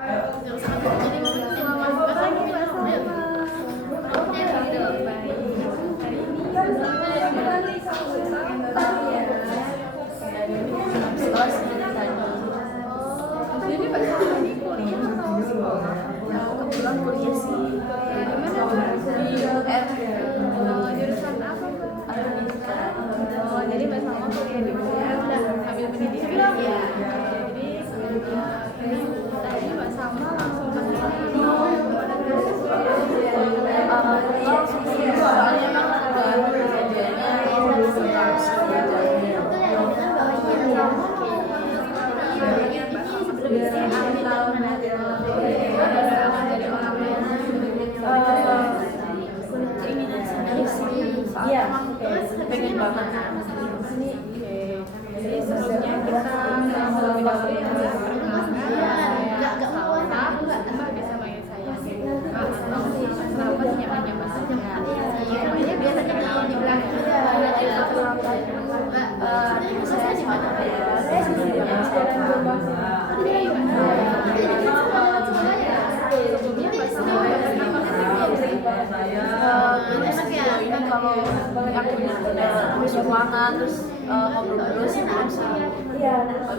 Jadi momen selama buka lagi Mbak Salma ya? Oke, gitu. Baik. Hari ini jadi Mbak Salma ini kuliah atau sekolah? Kebetulan kuliah sih. Di mana Mbak? Di UM. Jurusan apa Mbak? Pendidikan. Oh, jadi Mbak Salma kuliah di UM dan ambil pendidikan ya? Jadi tadi Mbak Salma langsung masuk Soalnya emang ada kejadiannya keinginan sendiri sih. Soalnya emang pengen banget sini. Jadi sebelumnya kita lebih dahulu ya Mbak, perkenalkan Mbak bisa panggil saya Mbak atau kenapa sih nyaman-nyaman saja. Namanya biasa kenal di belakang. Saya gimana ya? Saya sebenarnya kalau akhirnya udah semangat terus ngobrol sih terus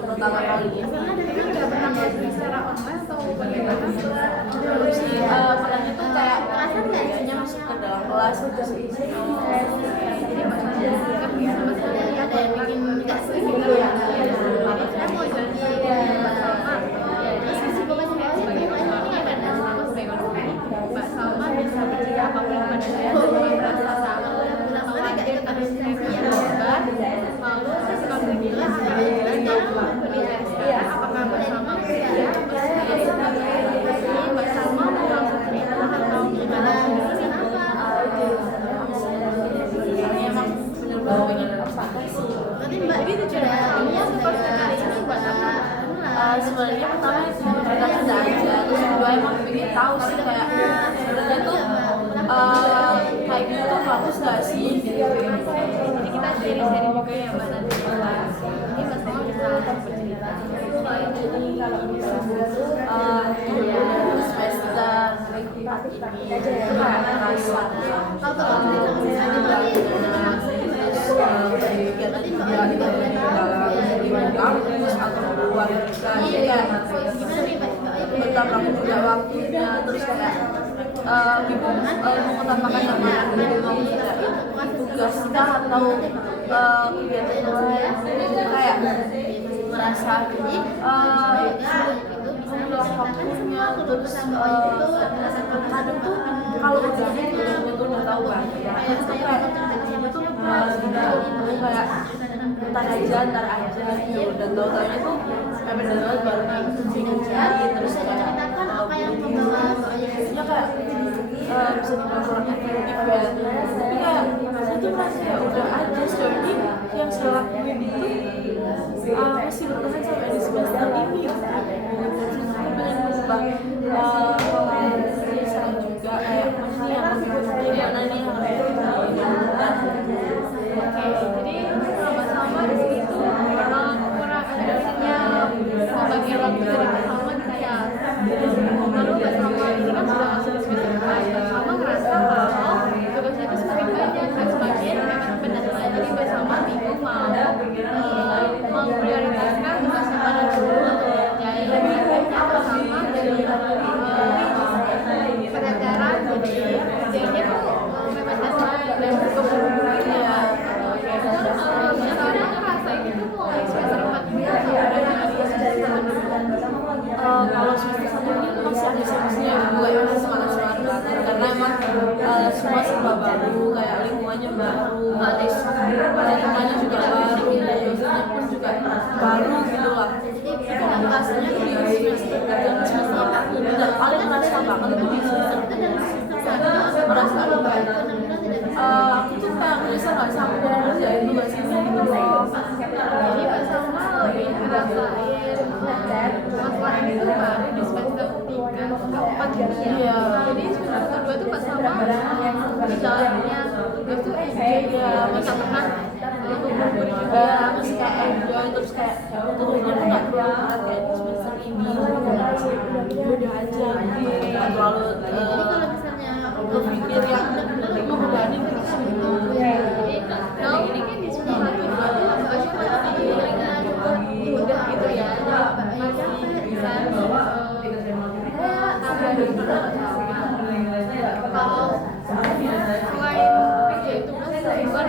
pertama kali ini Nggak pernah belajar secara online atau bagaimana? belum sih makanya tuh kayak kayaknya masuk ke dalam kelas gitu sih. Jadi maksudnya kan sama saya ya ada yang bikin nggak gitu ya. Jadi saya mau jadi Mbak Salma. Terus kesibukannya sebagai wartawan dan selama sebagai wartawan Mbak Salma bisa bercerita apapun kepada saya tanpa merasa sangat khawatir atau saya hebat. Lalu saya suka bergila antara jalan dan pendidikan sekarang. Apakah Mbak Salma bersedia Mbak Salma mau langsung cerita atau gimana? Ini emang bener-bener pengen bersama sih. Berarti Mbak ini tujuan ini yang kali ini buat apa? Sebenarnya pertama mau cerita aja, terus kedua emang pengen tahu sih kayak sebenarnya tuh kayak gitu tuh bagus nggak sih gitu. Jadi kita sharing-sharing juga ya Mbak nanti. Ini Mbak Salma bisa bercerita. Jadi kalau semester ini kayak ngerasa Kalau kegiatan juga di kampus atau luar juga kayak bentar kamu punya waktunya terus kayak bingung mengutamakan yang mana gitu mau kayak tugas kita atau kegiatan lain kayak merasa membelah waktunya terus kadang tuh kalau udah itu udah tahu kan kayak itu kayak ntar aja gitu dan tahu-taunya tuh kayak bener-bener baru jadi terus kayak apa yang membawa ya kayak bisa dibilang kurang efektif ya tapi kayak saya tuh merasa ya udah aja sejauh ini yang saya lakuin itu masih bertahan sampai di semester ini saya pengen berubah saya juga kayak masih yang gimana nih jadi sama-sama di situ kurang ada sebagian waktu dari bersama di saya. Lalu bersama ini kan sudah masuk di semester 4. Bersama ngerasa kalau tugasnya itu semakin banyak dan semakin mepet dan jadi bersama bingung mau prioritaskan tugasnya mana dulu untuk dikerjain. Akhirnya bersama jadi pelajaran jadi kerjanya tuh mepet dan berburu-buru ya. Sekarang ngerasain itu mulai semester 4 ini atau ada di semester 1? Kalau semester 1 ini masih ada semesternya gue emang semangat banget karena emang semua serba baru kayak lingkungannya baru materinya juga baru dosennya pun juga baru gitu lah jadi rasanya tuh di semester 3 dan semester 4 ini dan paling merasa banget itu di semester 3 merasa aku tuh kayak ngerasa gak sampai ya itu gak sih gitu loh. Jadi Mbak Salma lebih ngerasain masalah itu baru di semester 3 ke 4 gitu ya. Iya. Jadi semester 2 tuh Mbak Salma di jalannya tugas tuh enjoy ya, nggak pernah berburu juga, masih kayak enjoy terus kayak turunnya tuh gak terlalu berat kayak di semester ini Kalau selain kerja itu kan bukan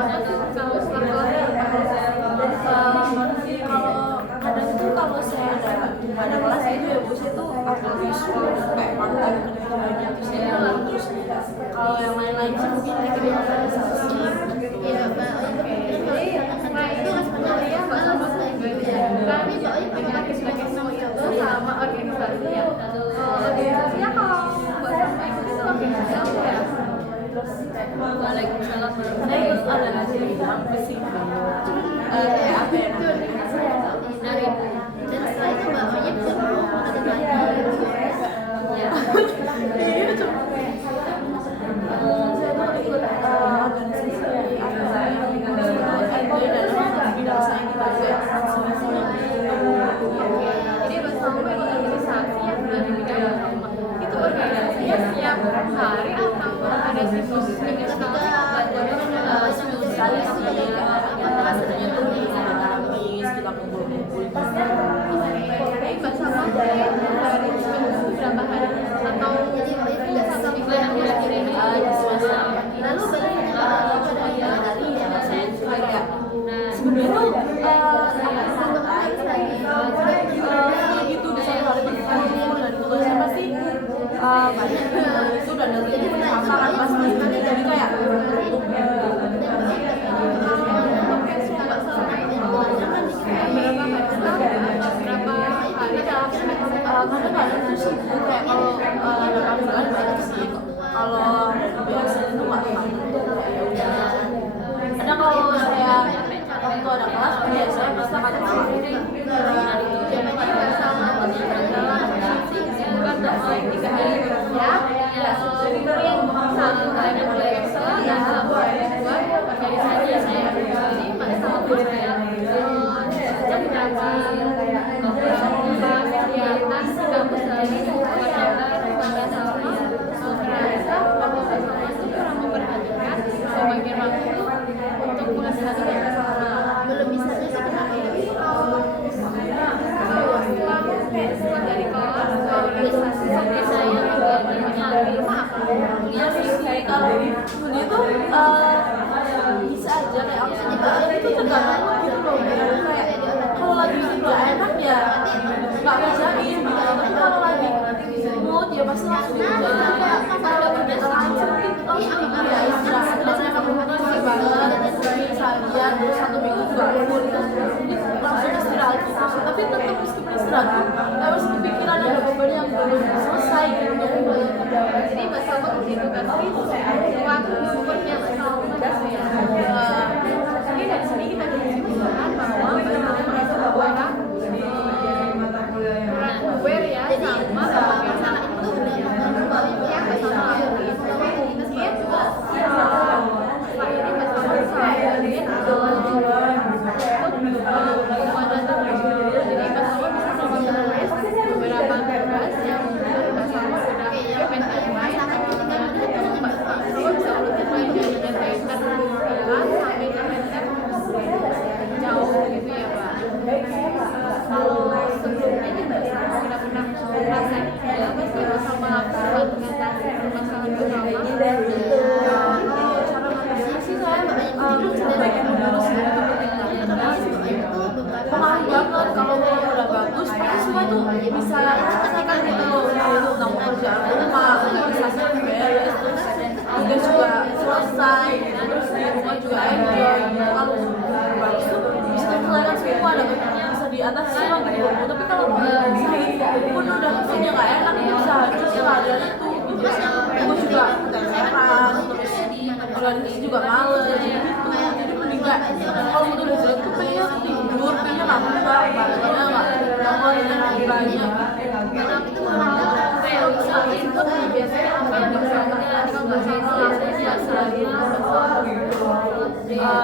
ada tuh kalau setelah kalau kadang itu kalau saya ada kelas itu ya Bu, saya tuh agak visual kayak mantan kerjanya terus saya pulang terus kalau yang lain-lain sih mungkin kayak gitu iya mbak, nah itu kan sebenarnya mbak sama kami mbak sebagai itu sama organisasi ya. Organisasinya kalau mbak sama itu organisasi apa ya? Waalaikumsalam. Saya ikut organisasi apa sih? Kayak apa ya? Dari dan setelah itu mbak Oye bisa mau ikut lagi. Ya. Iya tuh. Saya tuh ikut organisasi apa ya? Dalam bidang sains Jadi bersama organisasi yang sudah di bidang sama itu organisasinya setiap hari atau ada siklus minggu sekali atau seminggu sekali sih. Maksudnya tuh di Kamis kita kumpul-kumpul. Jadi bersama dari seminggu berapa hari atau jadi itu satu minggu yang kira-kira ini lalu balik hari ya saya juga kayak sebenarnya tuh gitu di satu hari berkumpul dan tugasnya pasti banyak itu dan dari apa kan pasti jadi kayak kadang-kadang tuh sih kayak kalau ada bulan banyak sih kalau biasa itu nggak ada kalau saya waktu ada kelas biasanya pasti akan ngelakuin bukan mulai 3 hari kerja satu hari biasa dan buat organisasi saya jadi masalah saya kegiatan kampus lagi pada sama merasa bahwa bersama itu kurang memperhatikan sebagian waktu untuk menghasilkan bersama belum bisa sih sebenarnya setelah dari kelas organisasi seperti saya juga mengambil punya sih kalau dia tuh bisa aja kayak aku sendiri itu tergantung gitu loh kayak kalau lagi nggak enak ya nggak kerjain tapi kalau lagi mood ya pasti langsung kayak kalau udah lancar gitu langsung ya istirahat dan saya emang motivasi banget seharian terus 1 minggu juga full langsung istirahat tapi tetap meskipun istirahat tapi masih kepikiran ada beban yang belum selesai gitu jadi bersama edukasi suatu sumbernya jadi dari sini kita kesimpulan bahwa bersama orang aware ya sama bagaimana itu udah yang bersama meski juga setelah ini bersama saya jadi bersama bisa sama menulis beberapa tugas yang bersama sudah bisa rutin main dari sampai jauh gitu ya Pak. Kalau sebelumnya juga sudah pernah ngerasain apa sih bersama mengatasi permasalahan bersama sih saya bagian lulus pengaruh banget kalau udah bagus pasti semua tuh bisa kan gitu loh tentang pekerjaan rumah nggak bisa beres terus tugas juga selesai terus di rumah juga enjoy kalau bagus tuh bisa terselesaikan semua dapetnya bisa diatasi semua gitu tapi kalau pun udah kerjanya nggak enak bisa terus keadaan itu terus gue juga keteteran terus organisasi juga males jadi mending nggak kalau udah jelek tuh kayaknya tidur kayaknya nggak buka badannya nggak mau lebih banyak itu kayak usaha itu biasanya apa yang diusahakan kalau bahasa apa ya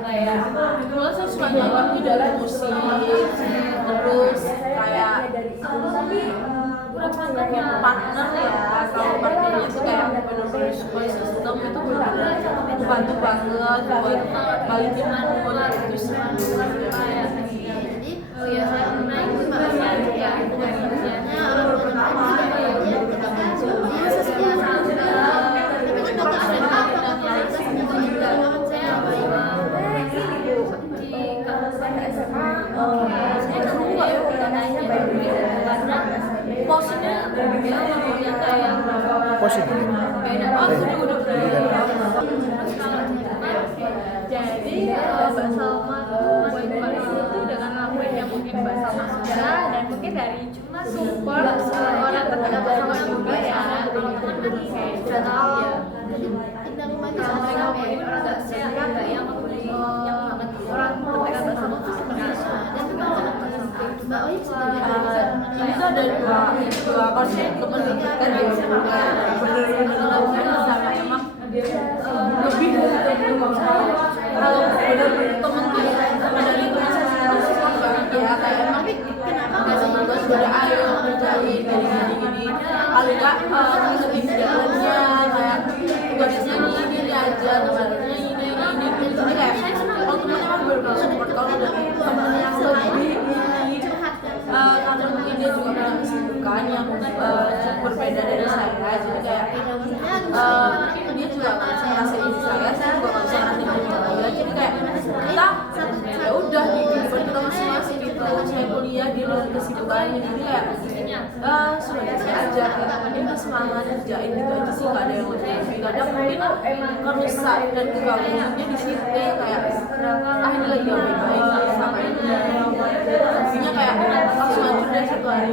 kayak dulu saya suka nyanyi dalam musik terus kayak partner ya kalau partnernya itu kayak benar-benar support system itu benar-benar bantu banget buat balikin mood terus jadi ya saya naik itu makanya ya kerjanya porsinya kayak Posisi. beda. Oh, udah Jadi Mbak Salma tuh buat Paris itu dengan lakuin yang mungkin Mbak Salma sudah dan mungkin dari cuma support orang terdekat Mbak Salma juga ya. Kalau teman kan kayak channel ya. Jadi kalau mereka ngomongin orang terdekat kayak yang orang terdekat Mbak Salma tuh sebenarnya dan itu kalau Mbak Oi itu ada dua konsep teman dekat ya, bener-bener sama emang lebih dari teman kalau bener-bener teman dari teman saya support banget ya, kayak emang nggak sama gue sudah ayo kerjain gini paling nggak ngikutin jalannya kayak tugasnya ini diajar tugasnya ini jadi kayak kalau teman emang bener-bener support. Kalau ada teman yang lebih karena mungkin dia juga punya kesibukan yang cukup berbeda dari saya, jadi kayak dia juga nggak bisa ngerasain saya juga nggak bisa ngerasain dia, jadi kayak kita ya udah di kehidupan kita masing-masing gitu. Saya kuliah di luar kesibukannya, jadi kayak sebenarnya saya aja kita semangat kerjain gitu aja sih, nggak ada yang lebih. Kadang mungkin kerusak dan kegabungannya di situ kayak ini lagi yang baik sama ini intinya kayak langsung hancur dari satu hari.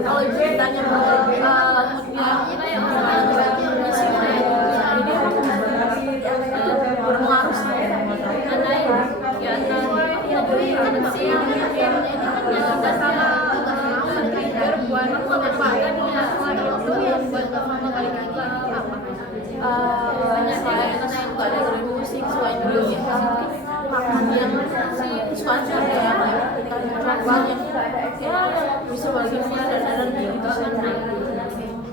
Kalau ceritanya berpengaruh sih. Saya suka dengerin musik, suka musik yang kesukaan saya ya, banyak ya bisa bagi dan energi gitu kan.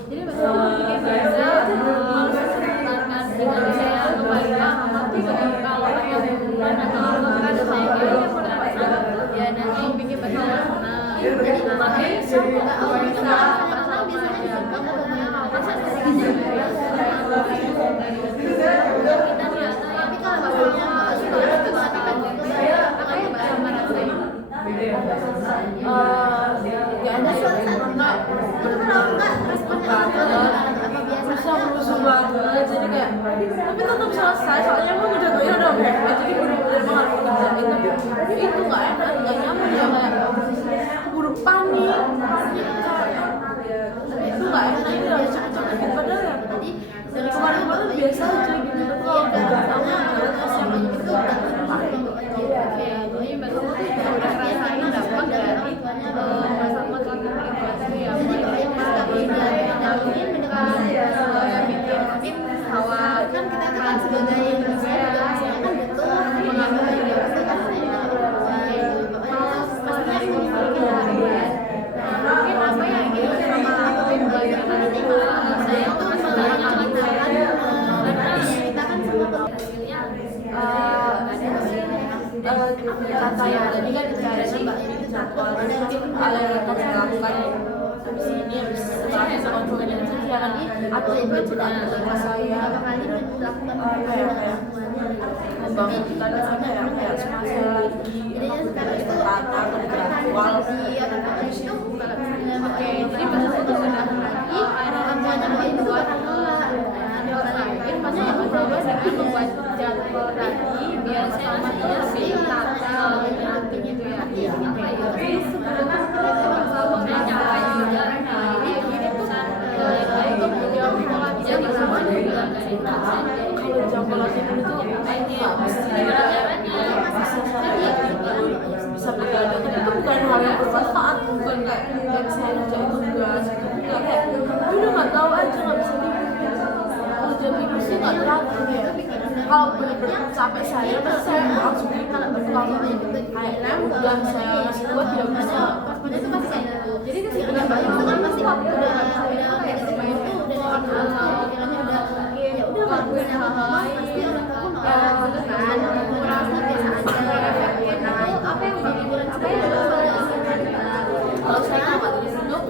Jadi dengan saya kebaikkan tapi kalau yang atau saya ya nanti bikin masalah. Jadi makanya bisa karena biasanya juga tapi kalau masalahnya ya ada responnya berusaha banget, jadi kayak tapi tetap selesai soalnya emang jatuhnya udah hebat, jadi bener-bener emang harus dikerjain, tapi itu nggak enak, nggak nyaman ya, kayak keburu panik itu nggak enak, ini harus cepet-cepet padahal ya dari kemarin-kemarin biasa aja gitu, tapi kalau udah sama terus yang itu jadi Mbak Salma tuh udah ngerasain dampak dari Mbak Salma telah berkolaborasi ya, yang bikin awal kan kita kan sebagai manusia kan betul mengambil dari kan pastinya mungkin apa ya gitu sama apa yang belajar nanti saya tuh mengalami kita kan semua hasilnya kata yang tadi kan dari jadwal hal yang akan saya lakukan habis ini habis setelah kontrolnya nanti akan atau juga saya membangunkan kayak semasa lagi tata jadwal oke, jadi pas itu sudah lagi akhirnya buat maksudnya yang kedua dengan membuat jadwal tadi biar sama dia sih tata gitu ya. Tapi sebelumnya sama nyampe juga ini tuh untuk menjawab jadi sama juga kalau jadwal itu bisa bergabung, tapi itu bukan hal yang bermanfaat, bukan kayak saya kerja itu enggak kayak udah nggak tahu aja nggak bisa tidur. Kalau jam tidur sih nggak teratur ya, kalau benar-benar capek saya pasti saya langsung tidur, tapi kalau kayaknya udah saya ngasih buat ya bisa itu pasti kayak gitu. Jadi ketika banyak itu kan pasti udah kayak gitu itu udah pikirannya udah ya udah lakuin hal-hal pasti orang tahu kan merasa biasa aja. Nah itu apa yang bagi bulan saya kalau saya nggak duduk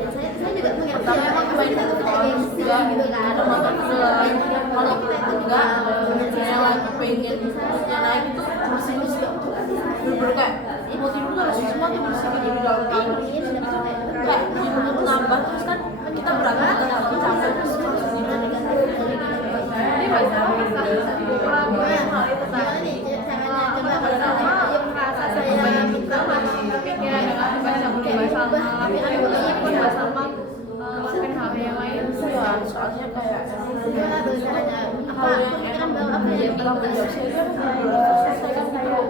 gimana tuh caranya apa Hal yang pemikiran enak bahwa apa yang tentang kita bersih itu harus selesaikan gitu.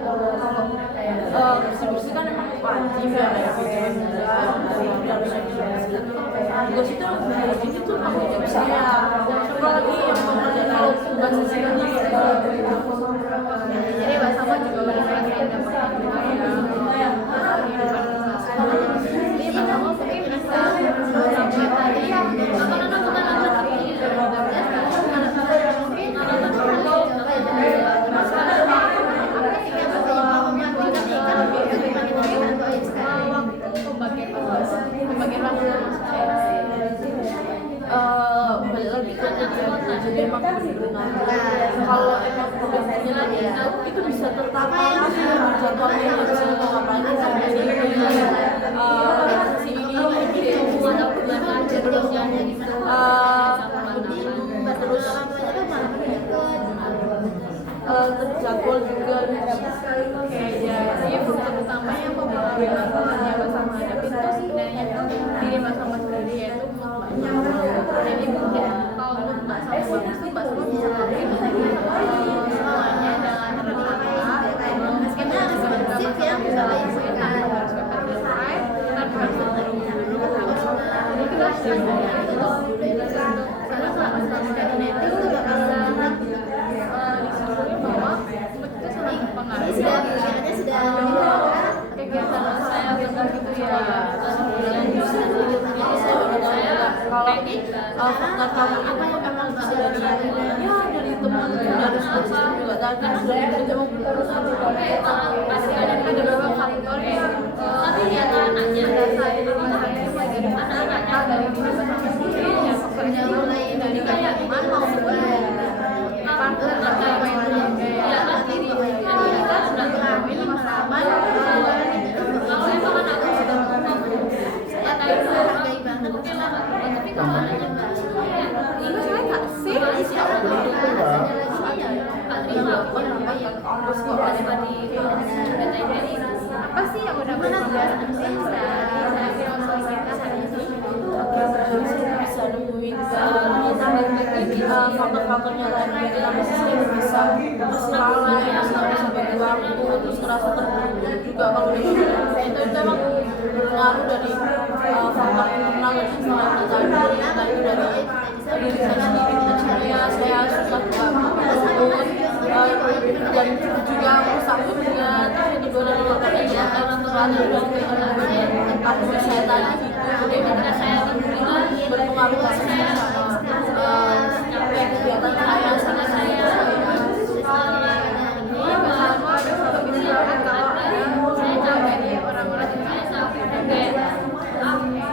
Kalau bersih kan emang wajib ya kayak tugas itu wajib itu aku tidak bisa ya. Coba lagi yang mengerjakan tugas sisanya jadi bahasa juga banyak yang dapat juga ya jadi bahasa mungkin bisa sampai tadi makanan bukan alat mungkin balik lagi ke jadi emang benar kalau emang programnya itu bisa tertata jadwalnya bisa ngapain si ini terus terjadwal juga jadi faktor utamanya mempengaruhi masalahnya bersama hadapi itu sebenarnya diri bersama sendiri yaitu jadi mungkin kalau menurut Mbak Salma itu Mbak Salma bisa ngelakuin semuanya dengan terang meskipun ada prinsip yang misalnya kita harus selesai tapi harus buru-buru jadi kita harus karena selama studi netting itu bakal disimpulkan bahwa itu sangat mempengaruhi kegiatan saya tentang gitu ya kalau faktor kamu itu emang bisa dari teman dari sponsor juga dan sudah ketemu pasti ada beberapa faktor yang tapi di anak-anaknya anak-anaknya dari diri bersama sendiri yang faktornya mulai dari kayak mana mau partner atau yang ya diri kita sudah mengalami masalah kalau emang anak sudah ya dari hargai banget oke lah tapi kalau anaknya ini saya nggak sih siapa Kak Trina apa yang kampus kok ada di BTN apa sih yang udah pembelajaran sih saya filosofi kita hari ini bisa nemuin faktor-faktornya tadi kita masih sering bisa lalai masih bagi waktu terus terasa terburu juga kalau itu emang berpengaruh dari faktor internal dan eksternal kita itu dari diri saya sendiri saya susah bangun dan juga sakit juga terus juga dari makanya karena aku kesehatan jadi ketika saya berpengaruh ke saya kegiatan saya sama saya saya capek nih orang-orang yang saya capek kayak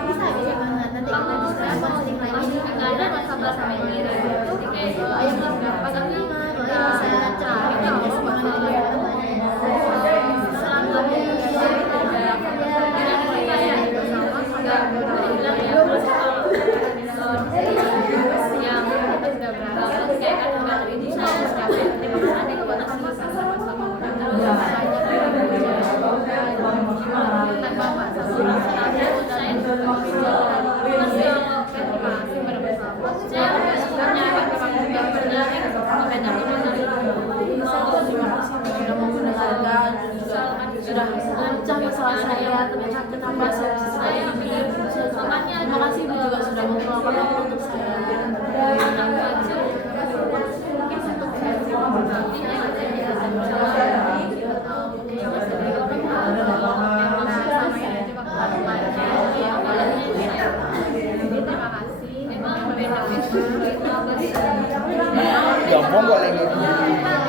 bisa gimana nanti saya mau posting lagi nggak ada masalah sama ini itu kayak yang berapa tapi bisa cari tahu masalah itu selama ini kayak sama sampai bilang ya yang kita sudah berharap kayak kadang-kadang ini saya capek terima kasih kepada sama-sama sudah pecah masalah saya tentang kenapa saya makanya terima kasih Bu juga sudah meluangkan waktu untuk saya mungkin satu versi Gampang kok lagi.